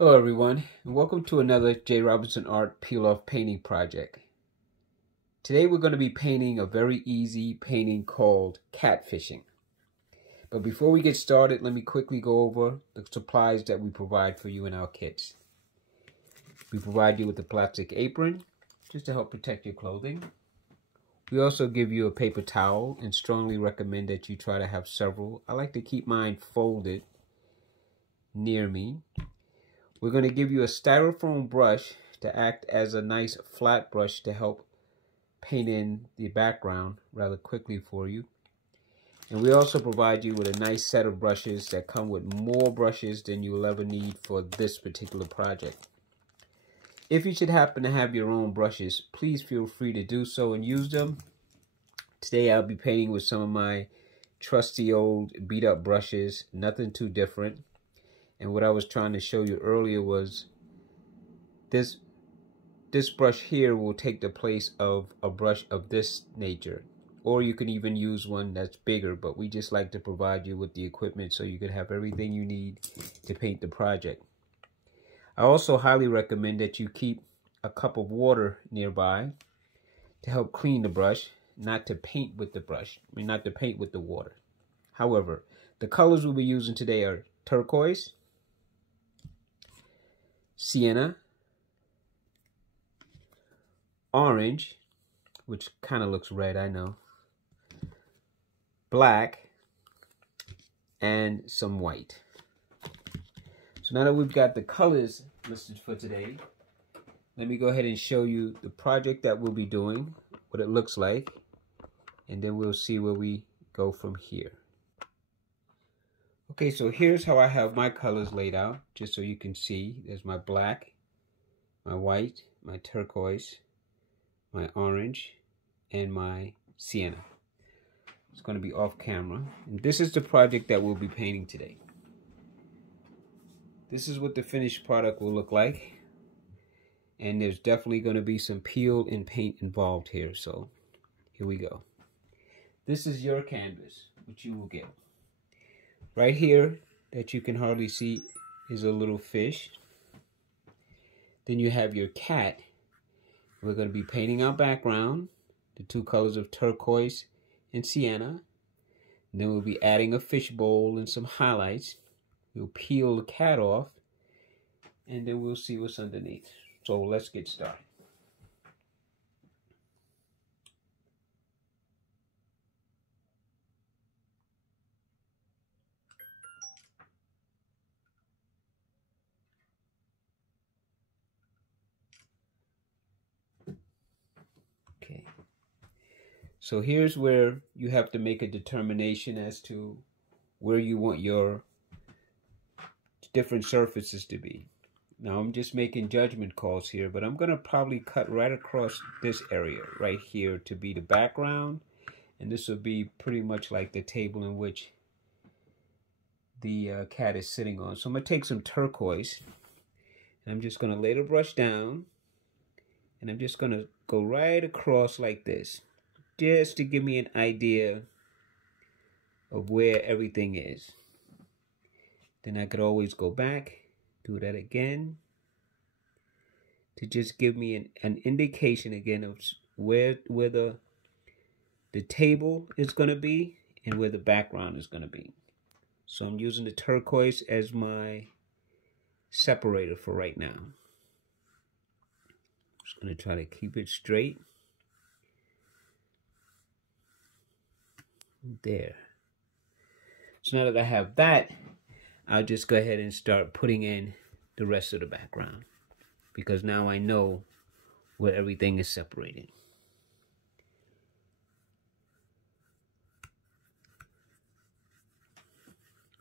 Hello everyone, and welcome to another J. Robinson Art peel-off painting project. Today we're going to be painting a very easy painting called Catfishing. But before we get started, let me quickly go over the supplies that we provide for you in our kits. We provide you with a plastic apron, just to help protect your clothing. We also give you a paper towel and strongly recommend that you try to have several. I like to keep mine folded near me. We're going to give you a styrofoam brush to act as a nice flat brush to help paint in the background rather quickly for you. And we also provide you with a nice set of brushes that come with more brushes than you will ever need for this particular project. If you should happen to have your own brushes, please feel free to do so and use them. Today I'll be painting with some of my trusty old beat up brushes, nothing too different. And what I was trying to show you earlier was this brush here will take the place of a brush of this nature. Or you can even use one that's bigger, but we just like to provide you with the equipment so you can have everything you need to paint the project. I also highly recommend that you keep a cup of water nearby to help clean the brush, not to paint with the brush, not to paint with the water. However, the colors we'll be using today are turquoise, sienna, orange, which kind of looks red, I know, black, and some white. So now that we've got the colors listed for today, let me go ahead and show you the project that we'll be doing, what it looks like, and then we'll see where we go from here. Okay, so here's how I have my colors laid out, just so you can see. There's my black, my white, my turquoise, my orange, and my sienna. It's going to be off camera. And this is the project that we'll be painting today. This is what the finished product will look like. And there's definitely going to be some peel and paint involved here. So here we go. This is your canvas, which you will get. Right here, that you can hardly see, is a little fish. Then you have your cat. We're going to be painting our background, the two colors of turquoise and sienna. And then we'll be adding a fish bowl and some highlights. We'll peel the cat off, and then we'll see what's underneath. So let's get started. Okay, so here's where you have to make a determination as to where you want your different surfaces to be. Now I'm just making judgment calls here, but I'm going to probably cut right across this area right here to be the background, and this will be pretty much like the table in which the cat is sitting on. So I'm going to take some turquoise, and I'm just going to lay the brush down, and I'm just going to go right across like this, just to give me an idea of where everything is. Then I could always go back, do that again, to just give me an indication again of where the table is going to be and where the background is going to be. So I'm using the turquoise as my separator for right now. Just going to try to keep it straight. There. So now that I have that, I'll just go ahead and start putting in the rest of the background, because now I know where everything is separated.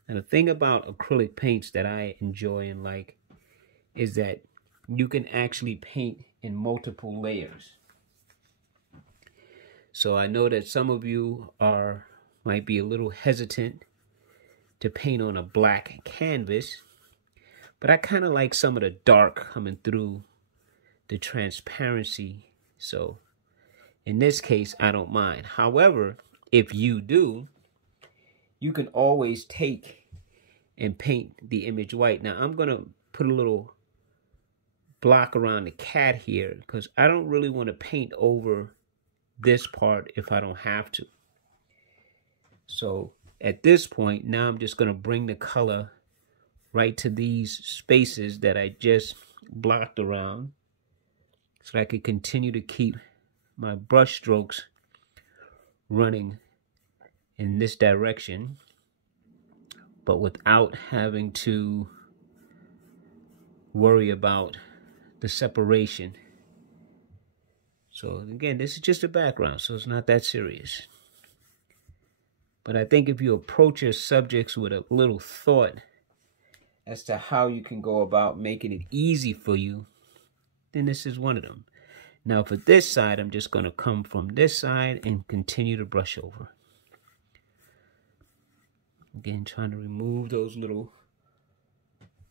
And the thing about acrylic paints that I enjoy and like is that you can actually paint in multiple layers. So I know that some of you might be a little hesitant to paint on a black canvas, but I kind of like some of the dark coming through the transparency. So in this case, I don't mind. However, if you do, you can always take and paint the image white. Now I'm going to put a little block around the cat here because I don't really want to paint over this part if I don't have to. So at this point, now I'm just going to bring the color right to these spaces that I just blocked around so I can continue to keep my brush strokes running in this direction, but without having to worry about the separation. So again, this is just a background, so it's not that serious. But I think if you approach your subjects with a little thought as to how you can go about making it easy for you, then this is one of them. Now for this side, I'm just going to come from this side and continue to brush over. Again, trying to remove those little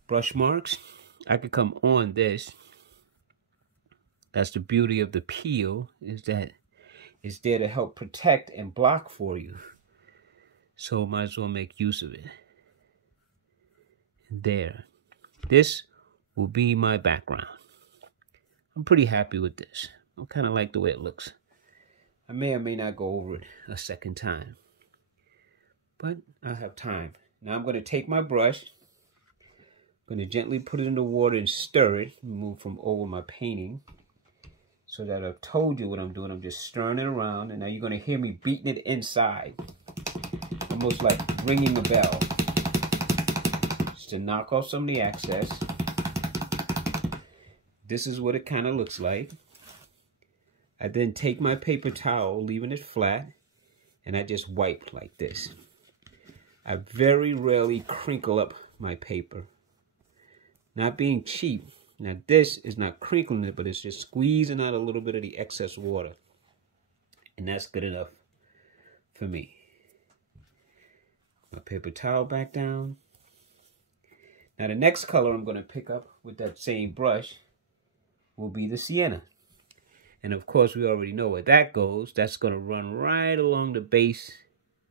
brush marks. I could come on this. That's the beauty of the peel, is that it's there to help protect and block for you. So might as well make use of it. There. This will be my background. I'm pretty happy with this. I kind of like the way it looks. I may or may not go over it a second time, but I have time. Now I'm going to take my brush. I'm going to gently put it in the water and stir it. Move from over my painting. So that I've told you what I'm doing. I'm just stirring it around. And now you're going to hear me beating it inside. Almost like ringing a bell. Just to knock off some of the excess. This is what it kind of looks like. I then take my paper towel, leaving it flat. And I just wipe like this. I very rarely crinkle up my paper. Not being cheap. Now this is not crinkling it, but it's just squeezing out a little bit of the excess water. And that's good enough for me. My paper towel back down. Now the next color I'm going to pick up with that same brush will be the sienna. And of course we already know where that goes. That's going to run right along the base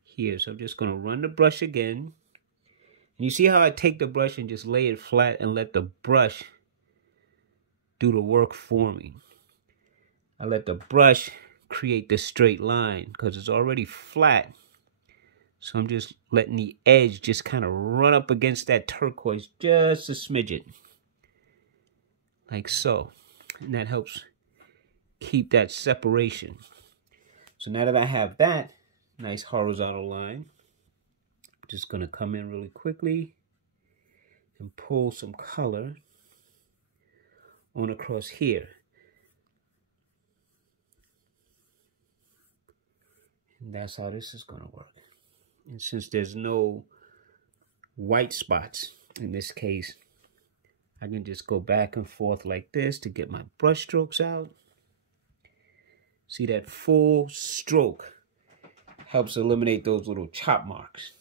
here. So I'm just going to run the brush again. And you see how I take the brush and just lay it flat and let the brush do the work for me. I let the brush create the straight line because it's already flat. So I'm just letting the edge just kind of run up against that turquoise just a smidgen. Like so. And that helps keep that separation. So now that I have that nice horizontal line, I'm just going to come in really quickly and pull some color on across here. And that's how this is going to work. And since there's no white spots in this case, I can just go back and forth like this to get my brush strokes out. See, that full stroke helps eliminate those little chop marks.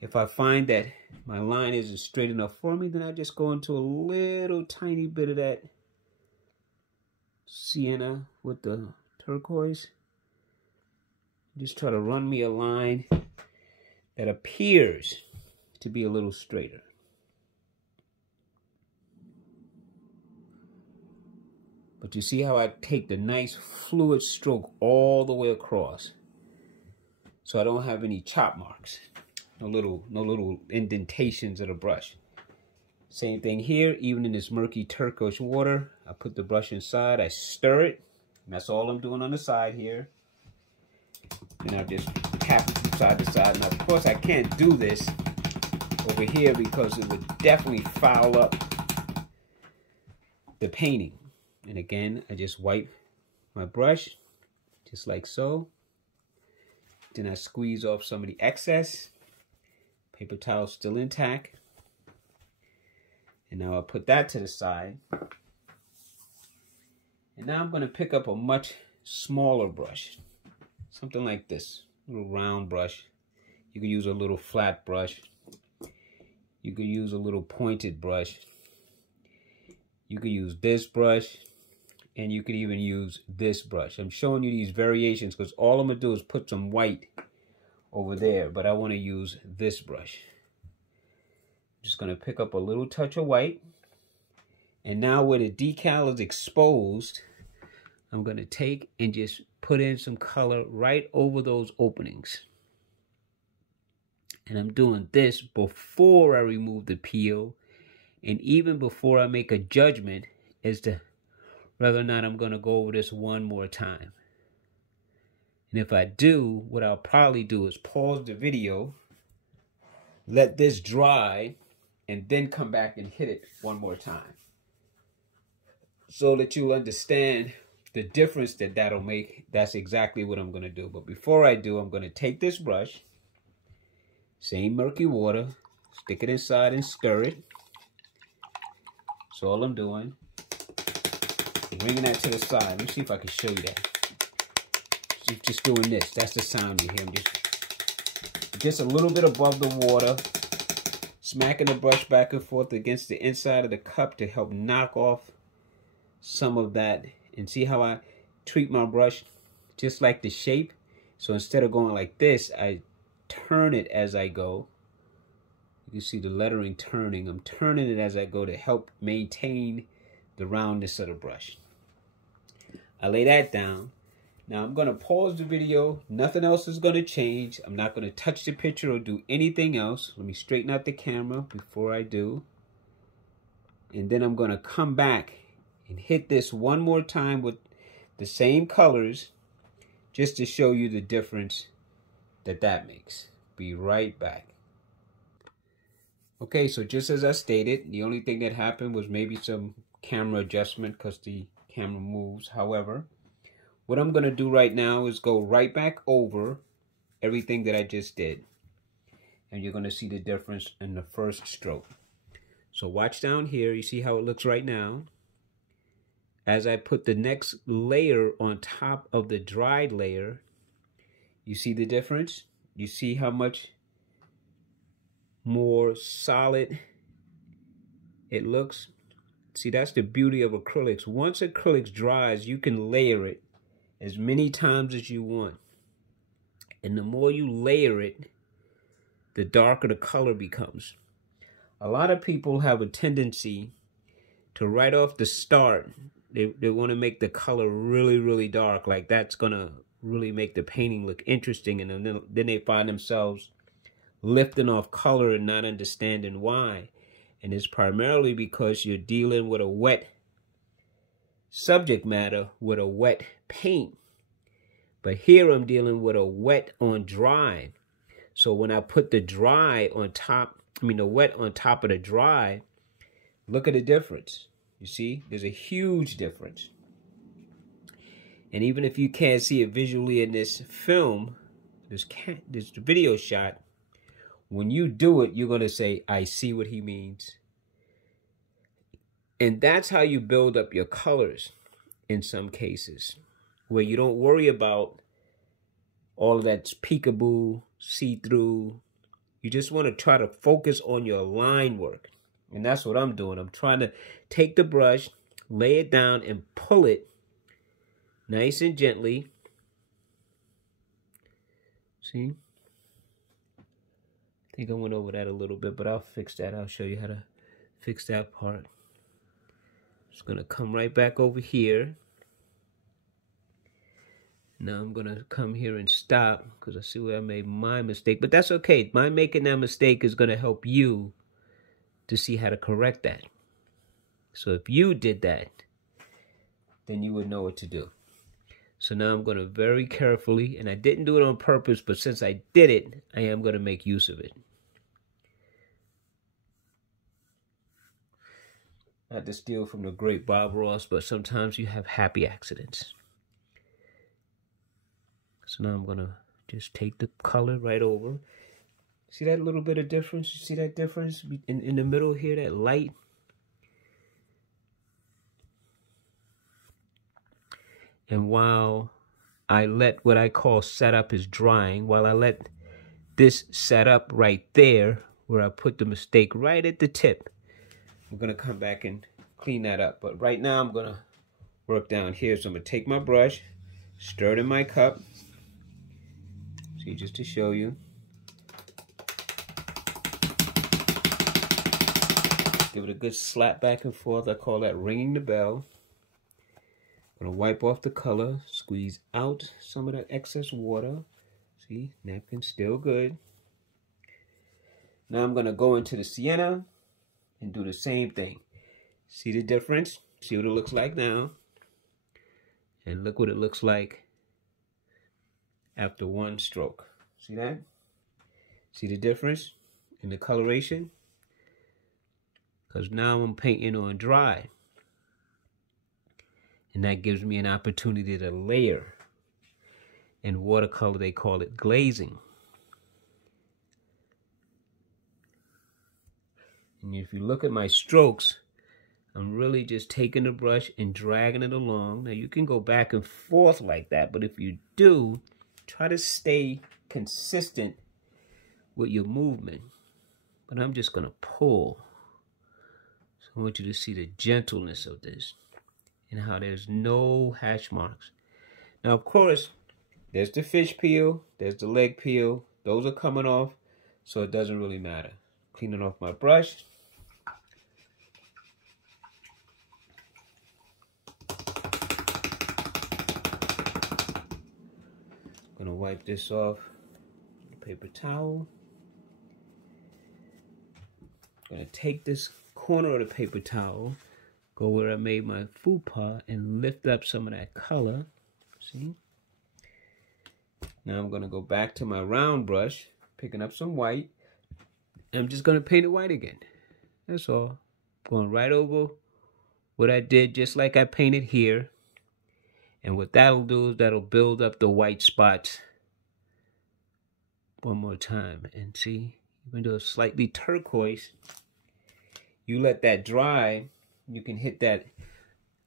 If I find that my line isn't straight enough for me, then I just go into a little tiny bit of that sienna with the turquoise. Just try to run me a line that appears to be a little straighter. But you see how I take the nice fluid stroke all the way across. So I don't have any chop marks. No little indentations of the brush. Same thing here, even in this murky turquoise water. I put the brush inside, I stir it. And that's all I'm doing on the side here. And I just tap it side to side. Now, of course, I can't do this over here because it would definitely foul up the painting. And again, I just wipe my brush, just like so. Then I squeeze off some of the excess. Paper towel still intact. And now I'll put that to the side. And now I'm going to pick up a much smaller brush. Something like this. A little round brush. You could use a little flat brush. You could use a little pointed brush. You could use this brush. And you could even use this brush. I'm showing you these variations because all I'm going to do is put some white over there. But I want to use this brush. Just going to pick up a little touch of white. And now where the decal is exposed, I'm going to take and just put in some color right over those openings. And I'm doing this before I remove the peel, and even before I make a judgment as to whether or not I'm going to go over this one more time. And if I do, what I'll probably do is pause the video, let this dry, and then come back and hit it one more time, so that you'll understand the difference that that'll make. That's exactly what I'm going to do. But before I do, I'm going to take this brush, same murky water, stick it inside and stir it. That's all I'm doing. Bringing that to the side. Let me see if I can show you that. Just doing this. That's the sound you hear. I'm just a little bit above the water, smacking the brush back and forth against the inside of the cup to help knock off some of that. And see how I treat my brush just like the shape. So instead of going like this, I turn it as I go. You can see the lettering turning. I'm turning it as I go to help maintain the roundness of the brush. I lay that down. Now I'm going to pause the video. Nothing else is going to change. I'm not going to touch the picture or do anything else. Let me straighten out the camera before I do. And then I'm going to come back and hit this one more time with the same colors, just to show you the difference that makes. Be right back. Okay, so just as I stated, the only thing that happened was maybe some camera adjustment because the camera moves. However, what I'm going to do right now is go right back over everything that I just did. And you're going to see the difference in the first stroke. So watch down here. You see how it looks right now. As I put the next layer on top of the dried layer, you see the difference? You see how much more solid it looks? See, that's the beauty of acrylics. Once acrylics dries, you can layer it as many times as you want. And the more you layer it, the darker the color becomes. A lot of people have a tendency to right off the start, they want to make the color really, really dark. Like that's going to really make the painting look interesting. And then they find themselves lifting off color and not understanding why. And it's primarily because you're dealing with a wet subject matter with a wet paint. But here I'm dealing with a wet on dry. So when I put the dry on top, the wet on top of the dry, look at the difference. You see, there's a huge difference. And even if you can't see it visually in this film, this video shot, when you do it, you're going to say, I see what he means. And that's how you build up your colors in some cases, where you don't worry about all of that peekaboo, see-through. You just want to try to focus on your line work. And that's what I'm doing. I'm trying to take the brush, lay it down, and pull it nice and gently. See? I think I went over that a little bit, but I'll fix that. I'll show you how to fix that part. Just going to come right back over here. Now I'm going to come here and stop because I see where I made my mistake. But that's okay. My making that mistake is going to help you to see how to correct that. So if you did that, then you would know what to do. So now I'm going to very carefully, and I didn't do it on purpose, but since I did it, I am going to make use of it. Not to steal from the great Bob Ross, but sometimes you have happy accidents. So now I'm going to just take the color right over. See that little bit of difference? You see that difference in the middle here, that light? And while I let what I call setup is drying, while I let this set up right there, where I put the mistake right at the tip, I'm going to come back and clean that up. But right now I'm going to work down here. So I'm going to take my brush, stir it in my cup. See, just to show you. Give it a good slap back and forth. I call that ringing the bell. I'm gonna wipe off the color, squeeze out some of the excess water. See, napkin still good. Now I'm gonna go into the sienna and do the same thing. See the difference? See what it looks like now. And look what it looks like after one stroke. See that? See the difference in the coloration? Because now I'm painting on dry. And that gives me an opportunity to layer. In watercolor, they call it glazing. And if you look at my strokes, I'm really just taking the brush and dragging it along. Now you can go back and forth like that, but if you do, try to stay consistent with your movement. But I'm just gonna pull. So I want you to see the gentleness of this and how there's no hash marks. Now, of course, there's the fish peel, there's the leg peel. Those are coming off, so it doesn't really matter. Cleaning off my brush. Gonna wipe this off with a paper towel. Gonna take this corner of the paper towel, go where I made my fupa, and lift up some of that color. See? Now I'm gonna go back to my round brush, picking up some white. I'm just gonna paint it white again. That's all. Going right over what I did, just like I painted here. And what that'll do is that'll build up the white spots one more time. And see, even though it's slightly turquoise, you let that dry, you can hit that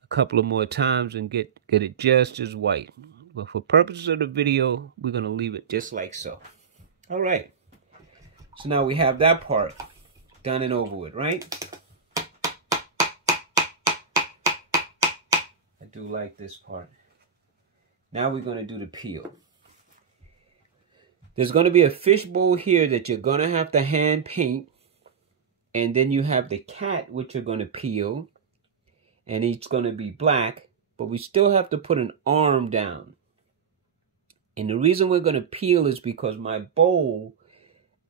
a couple of more times and get it just as white. But for purposes of the video, we're gonna leave it just like so. All right. So now we have that part done and over with, right? I do like this part. Now we're going to do the peel. There's going to be a fishbowl here that you're going to have to hand paint. And then you have the cat, which you're going to peel. And it's going to be black. But we still have to put an arm down. And the reason we're going to peel is because my bowl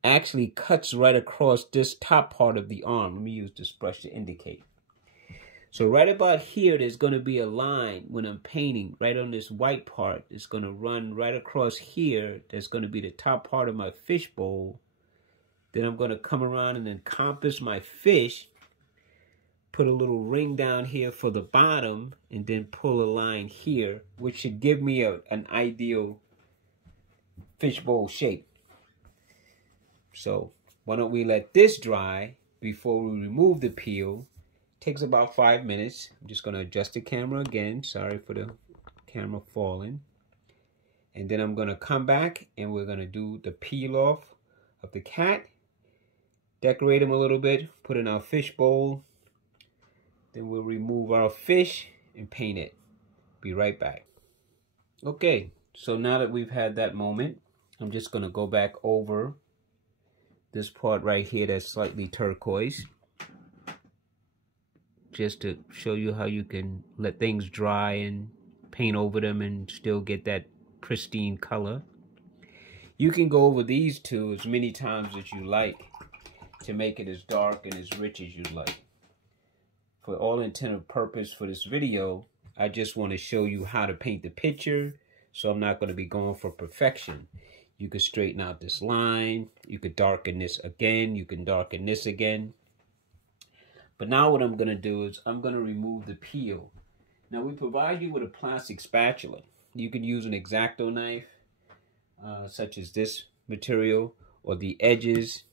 actually cuts right across this top part of the arm. Let me use this brush to indicate. So right about here, there's going to be a line when I'm painting right on this white part. It's going to run right across here. That's going to be the top part of my fish bowl. Then I'm going to come around and encompass my fish. Put a little ring down here for the bottom. And then pull a line here, which should give me an ideal fish bowl shape. So why don't we let this dry before we remove the peel. Takes about 5 minutes. I'm just going to adjust the camera again. Sorry for the camera falling. And then I'm going to come back and we're going to do the peel off of the cat. Decorate him a little bit. Put in our fish bowl. Then we'll remove our fish and paint it. Be right back. Okay, so now that we've had that moment, I'm just going to go back over this part right here that's slightly turquoise. Just to show you how you can let things dry and paint over them and still get that pristine color. You can go over these two as many times as you like to make it as dark and as rich as you like. For all intent and purpose for this video, I just want to show you how to paint the picture, so I'm not going to be going for perfection. You could straighten out this line, you could darken this again, you can darken this again. But now what I'm going to do is I'm going to remove the peel. Now we provide you with a plastic spatula. You can use an X-Acto knife, such as this material, or the edges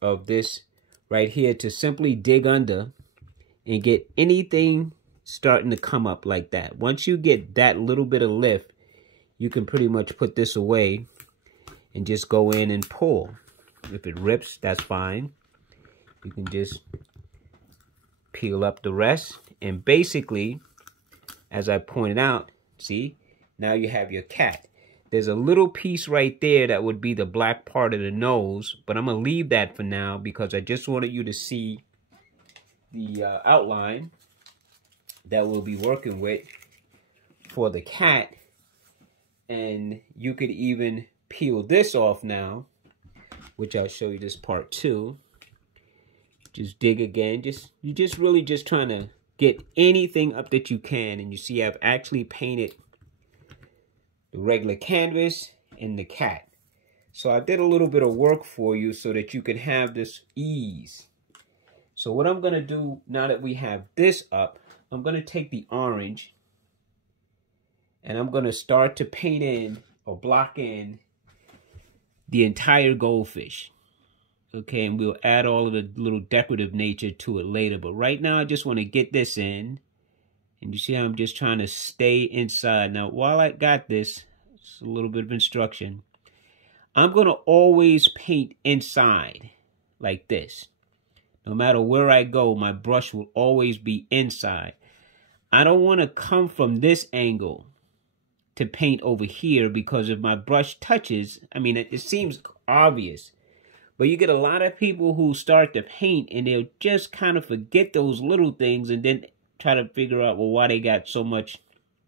of this right here to simply dig under and get anything starting to come up like that. Once you get that little bit of lift, you can pretty much put this away and just go in and pull. If it rips, that's fine. You can just peel up the rest, and basically, as I pointed out, see, now you have your cat. There's a little piece right there that would be the black part of the nose, but I'm gonna leave that for now because I just wanted you to see the outline that we'll be working with for the cat. And you could even peel this off now, which I'll show you this part too. Just dig again. You're just really just trying to get anything up that you can. And you see I've actually painted the regular canvas and the cat. So I did a little bit of work for you so that you can have this ease. So what I'm going to do now that we have this up, I'm going to take the orange and I'm going to start to paint in or block in the entire goldfish. Okay, and we'll add all of the little decorative nature to it later. But right now I just want to get this in. And you see how I'm just trying to stay inside. Now, while I got this, it's a little bit of instruction. I'm going to always paint inside like this. No matter where I go, my brush will always be inside. I don't want to come from this angle to paint over here, because if my brush touches, I mean, it seems obvious. But you get a lot of people who start to paint and they'll just kind of forget those little things and then try to figure out, well, why they got so much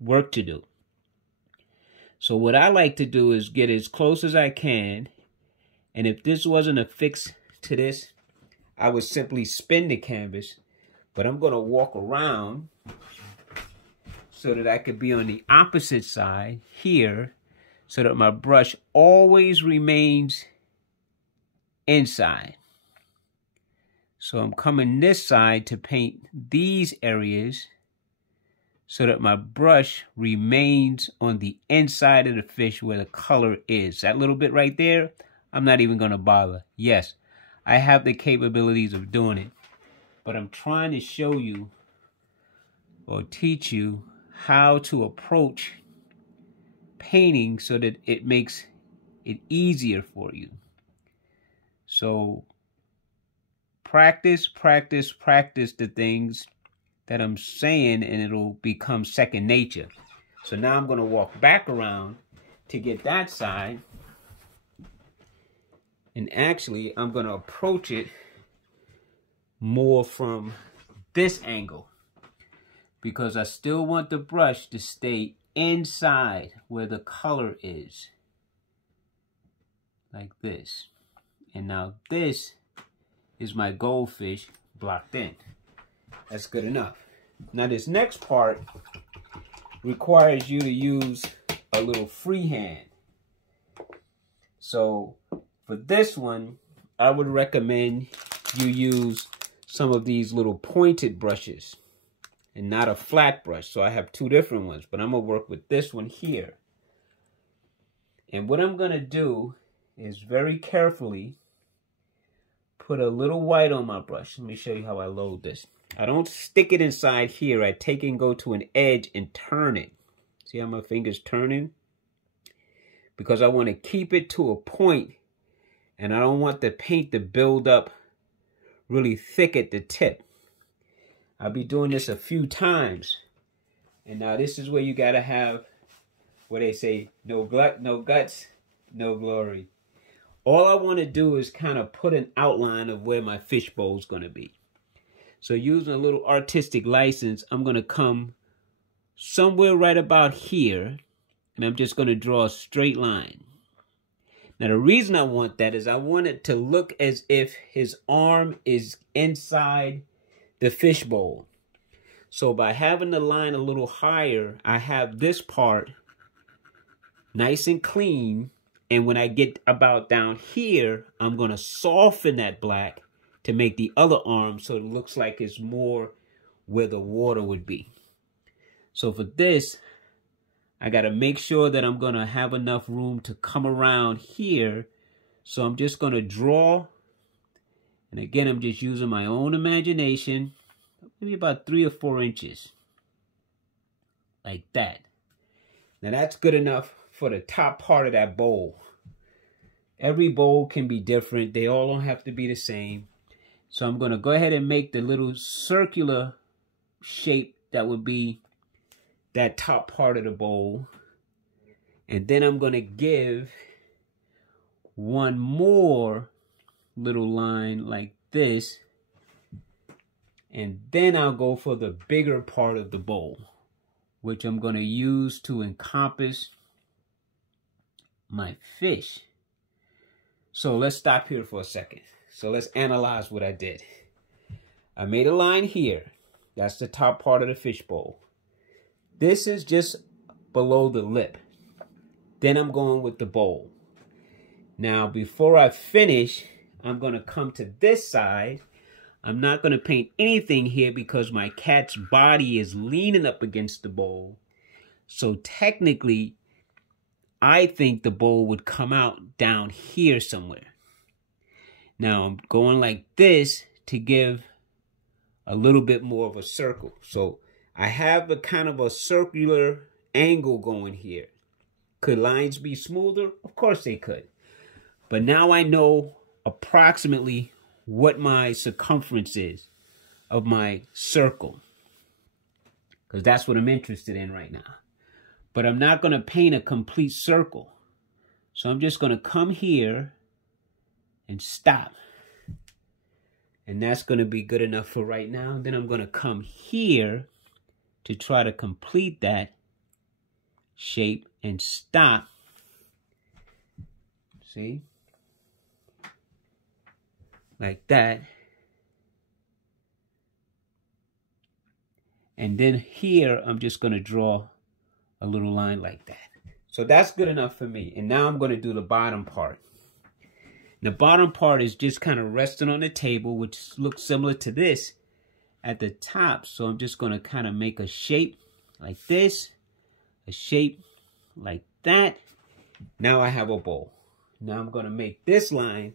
work to do. So what I like to do is get as close as I can. And if this wasn't a fix to this, I would simply spin the canvas. But I'm going to walk around so that I could be on the opposite side here, so that my brush always remains inside. So I'm coming this side to paint these areas so that my brush remains on the inside of the fish where the color is. That little bit right there, I'm not even going to bother. Yes, I have the capabilities of doing it, but I'm trying to show you or teach you how to approach painting so that it makes it easier for you. So practice, practice, practice the things that I'm saying, and it'll become second nature. So now I'm going to walk back around to get that side. And actually, I'm going to approach it more from this angle, because I still want the brush to stay inside where the color is. Like this. And now this is my goldfish blocked in. That's good enough. Now this next part requires you to use a little freehand. So for this one, I would recommend you use some of these little pointed brushes and not a flat brush. So I have two different ones, but I'm going to work with this one here. And what I'm going to do is very carefully put a little white on my brush. Let me show you how I load this. I don't stick it inside here. I take it and go to an edge and turn it. See how my finger's turning? Because I want to keep it to a point, and I don't want the paint to build up really thick at the tip. I'll be doing this a few times. And now this is where you got to have what they say, no guts, no glory. All I want to do is kind of put an outline of where my fishbowl is going to be. So using a little artistic license, I'm going to come somewhere right about here, and I'm just going to draw a straight line. Now the reason I want that is I want it to look as if his arm is inside the fishbowl. So by having the line a little higher, I have this part nice and clean. And when I get about down here, I'm going to soften that black to make the other arm so it looks like it's more where the water would be. So for this, I got to make sure that I'm going to have enough room to come around here. So I'm just going to draw. And again, I'm just using my own imagination. Maybe about 3 or 4 inches. Like that. Now that's good enough for the top part of that bowl. Every bowl can be different. They all don't have to be the same. So I'm going to go ahead and make the little circular shape that would be that top part of the bowl. And then I'm going to give one more little line like this. And then I'll go for the bigger part of the bowl, which I'm going to use to encompass my fish. So let's stop here for a second. So let's analyze what I did. I made a line here. That's the top part of the fish bowl. This is just below the lip. Then I'm going with the bowl. Now, before I finish, I'm going to come to this side. I'm not going to paint anything here because my cat's body is leaning up against the bowl. So technically, I think the bowl would come out down here somewhere. Now, I'm going like this to give a little bit more of a circle. So I have a kind of a circular angle going here. Could lines be smoother? Of course they could. But now I know approximately what my circumference is of my circle, because that's what I'm interested in right now. But I'm not going to paint a complete circle. So I'm just going to come here and stop. And that's going to be good enough for right now. Then I'm going to come here to try to complete that shape and stop. See? Like that. And then here, I'm just going to draw a little line like that. So that's good enough for me. And now I'm going to do the bottom part. The bottom part is just kind of resting on the table, which looks similar to this at the top. So I'm just going to kind of make a shape like this, a shape like that. Now I have a bowl. Now I'm going to make this line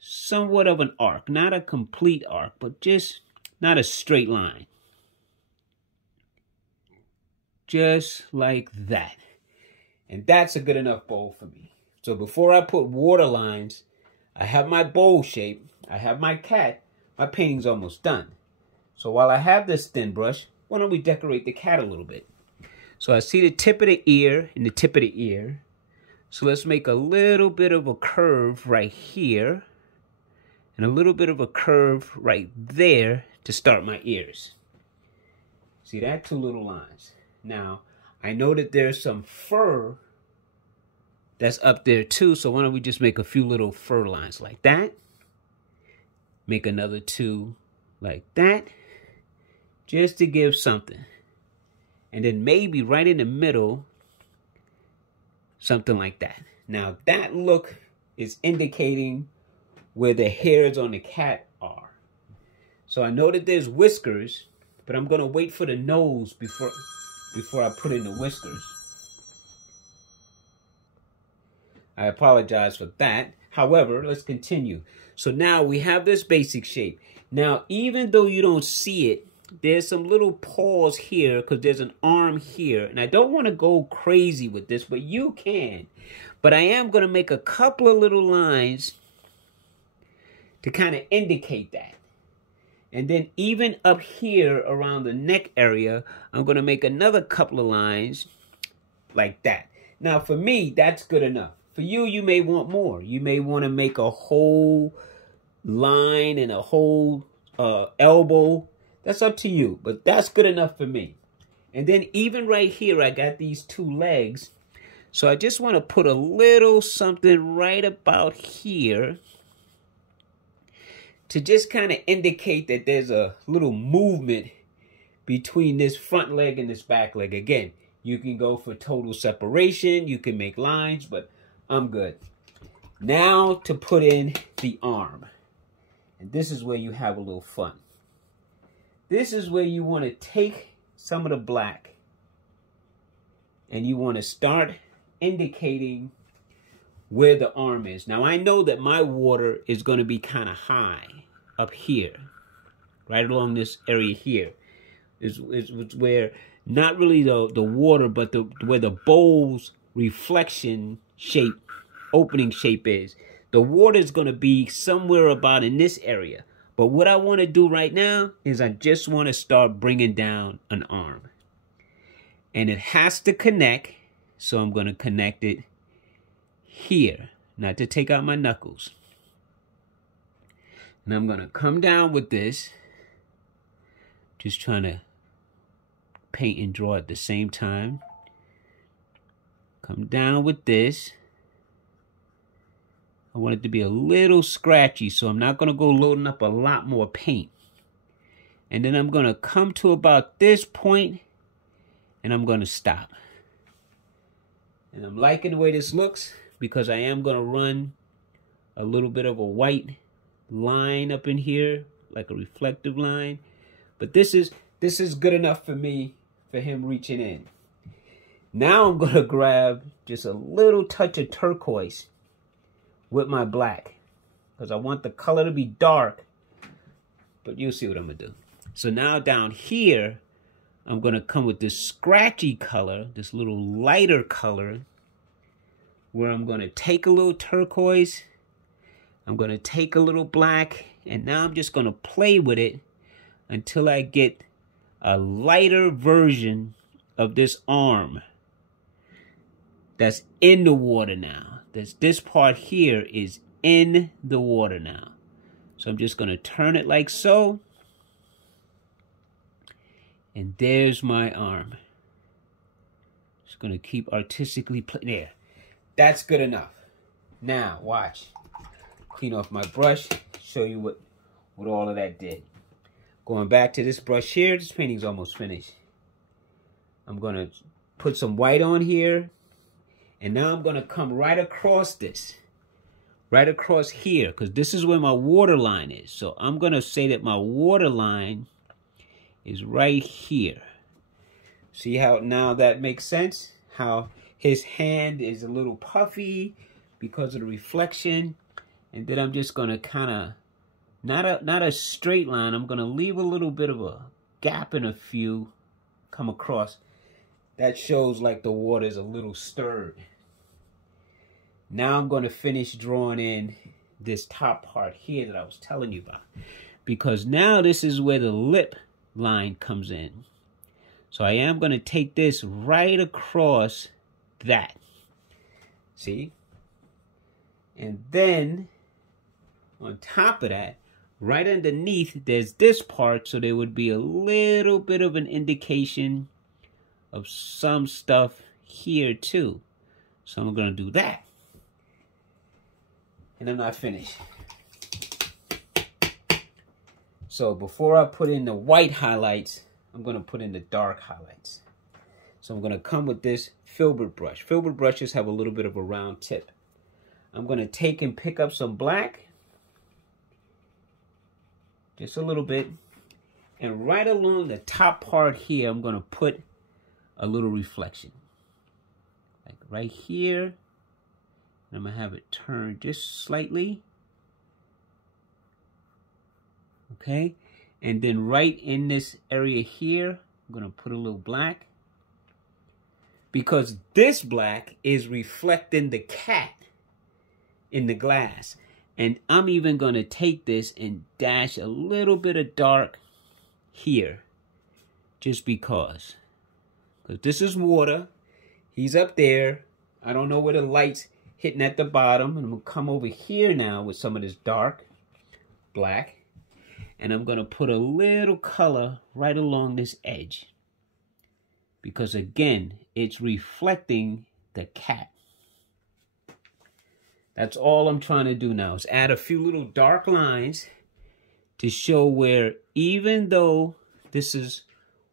somewhat of an arc, not a complete arc, but just not a straight line. Just like that. And that's a good enough bowl for me. So before I put water lines, I have my bowl shape, I have my cat, my painting's almost done. So while I have this thin brush, why don't we decorate the cat a little bit? So I see the tip of the ear and the tip of the ear. So let's make a little bit of a curve right here. And a little bit of a curve right there to start my ears. See that? Two little lines. Now, I know that there's some fur that's up there too, so why don't we just make a few little fur lines like that. Make another two like that, just to give something. And then maybe right in the middle, something like that. Now that look is indicating where the hairs on the cat are. So I know that there's whiskers, but I'm gonna wait for the nose before I put in the whiskers. I apologize for that. However, let's continue. So now we have this basic shape. Now, even though you don't see it, there's some little paws here because there's an arm here. And I don't want to go crazy with this, but you can. But I am going to make a couple of little lines to kind of indicate that. And then even up here around the neck area, I'm going to make another couple of lines like that. Now, for me, that's good enough. For you, you may want more. You may want to make a whole line and a whole elbow. That's up to you, but that's good enough for me. And then even right here, I got these two legs. So I just want to put a little something right about here to just kind of indicate that there's a little movement between this front leg and this back leg. Again, you can go for total separation. You can make lines, but I'm good. Now to put in the arm. And this is where you have a little fun. This is where you want to take some of the black and you want to start indicating where the arm is. Now I know that my water is going to be kind of high up here, right along this area here. Is where not really the water, but where the bowl's reflection shape, opening shape is. The water is going to be somewhere about in this area. But what I want to do right now is I just want to start bringing down an arm. And it has to connect. So I'm going to connect it here. Not to take out my knuckles. And I'm going to come down with this. Just trying to paint and draw at the same time. Come down with this. I want it to be a little scratchy, so I'm not going to go loading up a lot more paint. And then I'm going to come to about this point, and I'm going to stop. And I'm liking the way this looks because I am going to run a little bit of a white line up in here, like a reflective line. But this is good enough for me, for him reaching in. Now I'm going to grab just a little touch of turquoise with my black, because I want the color to be dark, but you'll see what I'm going to do. So now down here, I'm going to come with this scratchy color, this little lighter color, where I'm going to take a little turquoise, I'm going to take a little black, and now I'm just going to play with it until I get a lighter version of this arm that's in the water now. This part here is in the water now. So I'm just going to turn it like so. And there's my arm. Just going to keep artistically playing. There. That's good enough. Now, watch. Clean off my brush. Show you what all of that did. Going back to this brush here. This painting's almost finished. I'm going to put some white on here. And now I'm going to come right across this. Right across here. Because this is where my water line is. So I'm going to say that my water line is right here. See how now that makes sense? How his hand is a little puffy because of the reflection. And then I'm just going to kind of, not a straight line. I'm going to leave a little bit of a gap in a few. Come across. That shows like the water is a little stirred. Now I'm going to finish drawing in this top part here that I was telling you about. Because now this is where the lip line comes in. So I am going to take this right across that. See? And then on top of that, right underneath, there's this part. So there would be a little bit of an indication of some stuff here too. So I'm going to do that. And I'm not finished. So before I put in the white highlights, I'm going to put in the dark highlights. So I'm going to come with this filbert brush. Filbert brushes have a little bit of a round tip. I'm going to take and pick up some black. Just a little bit. And right along the top part here, I'm going to put a little reflection. Like right here. I'm going to have it turn just slightly. Okay. And then right in this area here, I'm going to put a little black. Because this black is reflecting the cat in the glass. And I'm even going to take this and dash a little bit of dark here. Just because. Because this is water. He's up there. I don't know where the light's hitting at the bottom. And I'm going to come over here now with some of this dark black. And I'm going to put a little color right along this edge. Because again, it's reflecting the cat. That's all I'm trying to do now is add a few little dark lines to show where even though this is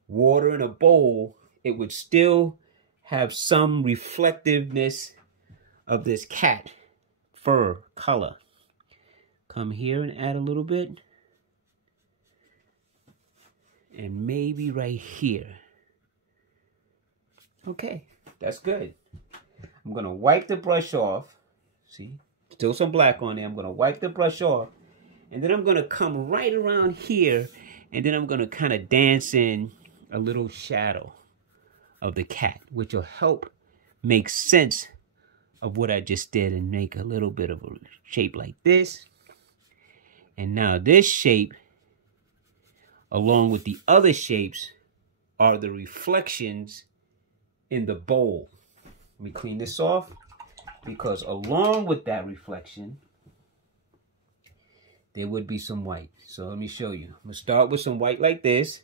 water in a bowl, it would still have some reflectiveness of this cat fur color. Come here and add a little bit. And maybe right here. Okay, that's good. I'm going to wipe the brush off. See, still some black on there. I'm going to wipe the brush off. And then I'm going to come right around here. And then I'm going to kind of dance in a little shadow of the cat, which will help make sense of what I just did and make a little bit of a shape like this. And now this shape, along with the other shapes, are the reflections in the bowl. Let me clean this off, because along with that reflection, there would be some white. So let me show you. I'm going to start with some white like this.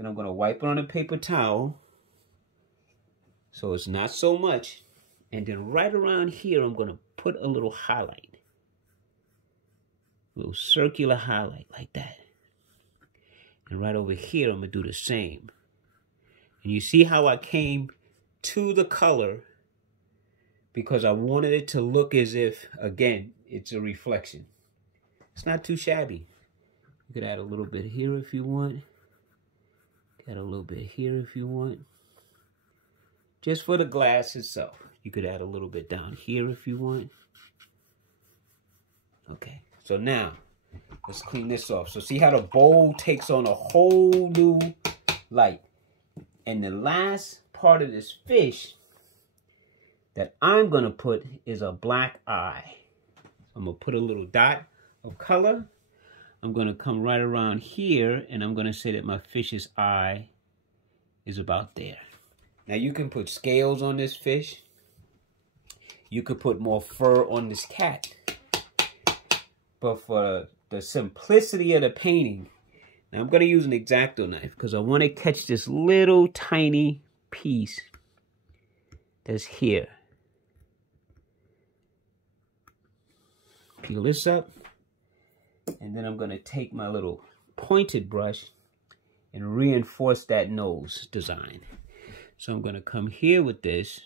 Then I'm going to wipe it on a paper towel so it's not so much. And then right around here, I'm going to put a little highlight. A little circular highlight like that. And right over here, I'm going to do the same. And you see how I came to the color because I wanted it to look as if, again, it's a reflection. It's not too shabby. You could add a little bit here if you want. Add a little bit here if you want. Just for the glass itself. You could add a little bit down here if you want. Okay, so now let's clean this off. So see how the bowl takes on a whole new light. And the last part of this fish that I'm going to put is a black eye. I'm going to put a little dot of color. I'm going to come right around here and I'm going to say that my fish's eye is about there. Now you can put scales on this fish. You could put more fur on this cat. But for the simplicity of the painting, now I'm going to use an X-Acto knife because I want to catch this little tiny piece that's here. Peel this up. And then I'm going to take my little pointed brush and reinforce that nose design. So I'm going to come here with this.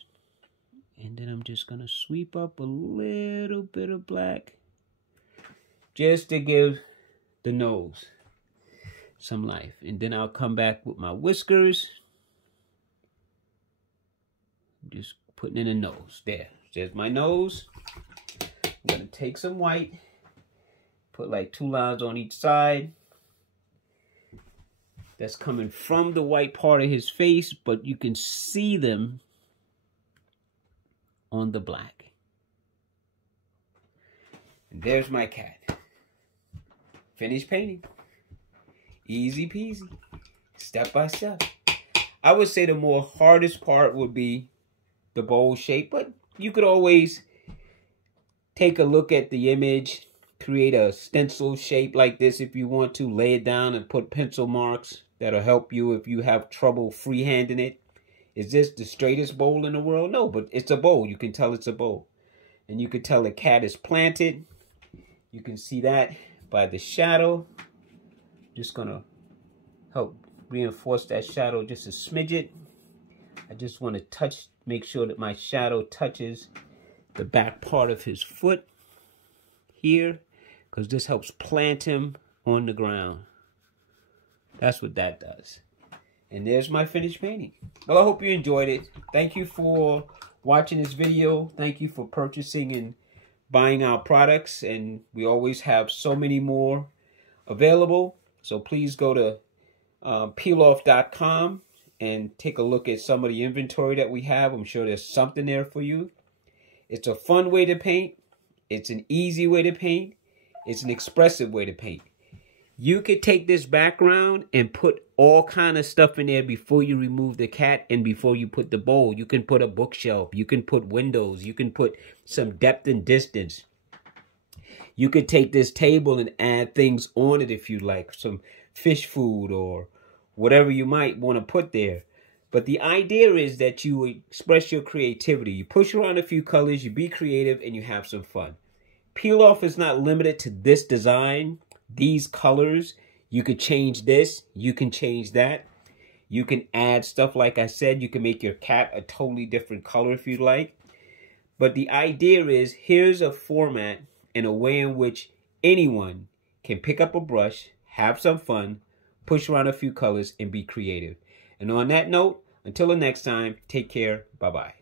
And then I'm just going to sweep up a little bit of black. Just to give the nose some life. And then I'll come back with my whiskers. Just putting in a nose. There's my nose. I'm going to take some white. Put like 2 lines on each side. That's coming from the white part of his face, but you can see them on the black. And there's my cat. Finished painting. Easy peasy. Step by step. I would say the more hardest part would be the bowl shape, but you could always take a look at the image. Create a stencil shape like this if you want to. Lay it down and put pencil marks. That'll help you if you have trouble freehanding it. Is this the straightest bowl in the world? No, but it's a bowl. You can tell it's a bowl. And you can tell the cat is planted. You can see that by the shadow. Just going to help reinforce that shadow just a smidget. I just want to make sure that my shadow touches the back part of his foot here. Because this helps plant him on the ground. That's what that does. And there's my finished painting. Well, I hope you enjoyed it. Thank you for watching this video. Thank you for purchasing and buying our products. And we always have so many more available. So please go to peeloff.com and take a look at some of the inventory that we have. I'm sure there's something there for you. It's a fun way to paint. It's an easy way to paint. It's an expressive way to paint. You could take this background and put all kind of stuff in there before you remove the cat and before you put the bowl. You can put a bookshelf. You can put windows. You can put some depth and distance. You could take this table and add things on it if you like. Some fish food or whatever you might want to put there. But the idea is that you express your creativity. You push around a few colors, you be creative, and you have some fun. Peel Off is not limited to this design, these colors. You could change this. You can change that. You can add stuff like I said. You can make your cat a totally different color if you'd like. But the idea is here's a format and a way in which anyone can pick up a brush, have some fun, push around a few colors, and be creative. And on that note, until the next time, take care. Bye-bye.